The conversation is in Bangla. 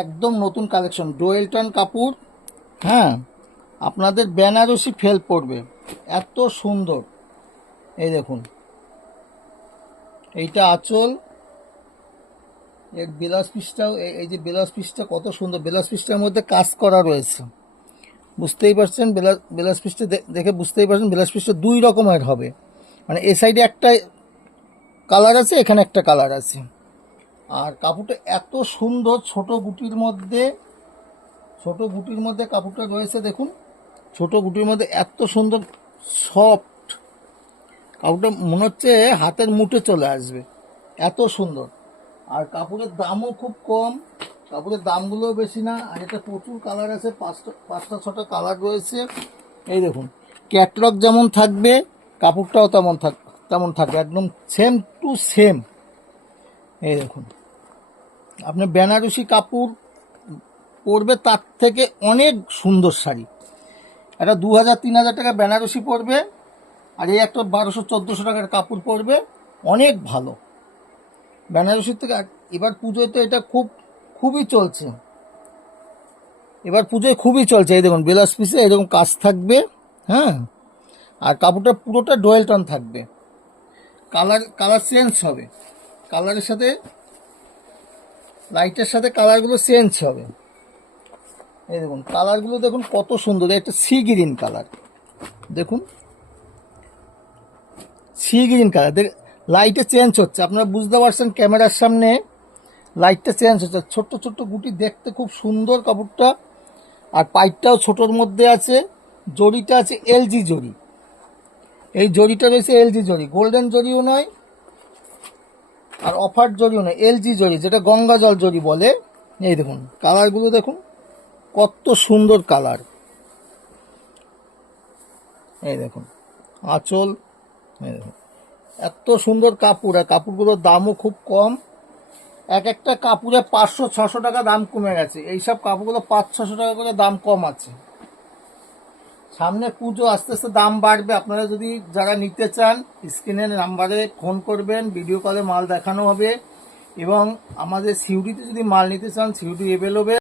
একদম নতুন কালেকশন, ডোয়েলটন কাপড়। হ্যাঁ, আপনাদের বেনারসি ফেল পড়বে, এত সুন্দর। এই দেখুন, এইটা আঁচল, এর ব্লাউজ পিসটাও, এই যে ব্লাউজ পিসটা কত সুন্দর, ব্লাউজ পিসটার মধ্যে কাজ করা রয়েছে, বুঝতেই পারছেন। ব্লাউজ পিসটা দেখে বুঝতেই পারছেন, ব্লাউজ পিসটা দুই রকমের হবে, মানে এ সাইডে একটা কালার আছে, এখানে একটা কালার আছে। আর কাপড়টা এত সুন্দর, ছোট বুটির মধ্যে কাপড়টা রয়েছে দেখুন, ছোট বুটির মধ্যে এত সুন্দর সফট কাপড়টা, মনে হচ্ছে হাতের মুঠে চলে আসবে, এত সুন্দর। আর কাপড়ের দামও খুব কম, কাপড়ের দামগুলোও বেশি না। আর এটা প্রচুর কালার আছে, পাঁচটা ছটা কালার রয়েছে। এই দেখুন, ক্যাটলগ যেমন থাকবে কাপড়টাও তেমন থাকবে, একদম সেম টু সেম। এই দেখুন, আপনি বেনারসি কাপড় পরবে তার থেকে অনেক সুন্দর শাড়ি, এটা 2000-3000 টাকা বেনারসি পড়বে, আর এই একটা 1200-1400 টাকার কাপড় পরবে, অনেক ভালো বেনারসির থেকে। এবার পুজোয় তো এটা খুবই চলছে, এই দেখুন ব্লাউজ পিসে এরকম কাজ থাকবে। হ্যাঁ, আর কাপড়টা পুরোটা ডোয়েলটন থাকবে, কালার চেঞ্জ হবে, কালারের সাথে লাইটের সাথে কালারগুলো চেঞ্জ হবে। এই দেখুন কালারগুলো দেখুন কত সুন্দর, একটা সি গ্রিন কালার, দেখুন সি গ্রিন কালার, লাইটে চেঞ্জ হচ্ছে, আপনারা বুঝতে পারছেন ক্যামেরার সামনে লাইটটা চেঞ্জ হচ্ছে। ছোট্ট ছোট্ট গুটি, দেখতে খুব সুন্দর কাপড়টা। আর পাইপটাও ছোটোর মধ্যে আছে, জরিটা আছে এলজি জরি, এই জরিটা রয়েছে এলজি জরি, গোল্ডেন জরিও নয় আর অফার জরিও নয়, এলজি জরি, যেটা গঙ্গা জল জরি বলে। এই দেখুন কালারগুলো দেখুন কত সুন্দর কালার। এই দেখুন আঁচল, এই দেখুন এত সুন্দর কাপড়, আর কাপড়গুলোর দামও খুব কম। একটা কাপড়ে 500-600 টাকা দাম কমে গেছে, এইসব কাপড়গুলো 500-600 টাকা করে দাম কম আছে। সামনে পুজো, আস্তে আস্তে দাম বাড়বে। আপনারা যদি যারা নিতে চান, স্ক্রিনের নাম্বারে ফোন করবেন, ভিডিও কলে মাল দেখানো হবে। এবং আমাদের সিউড়িতে যদি মাল নিতে চান, সিউড়ি অ্যাভেলেবেল।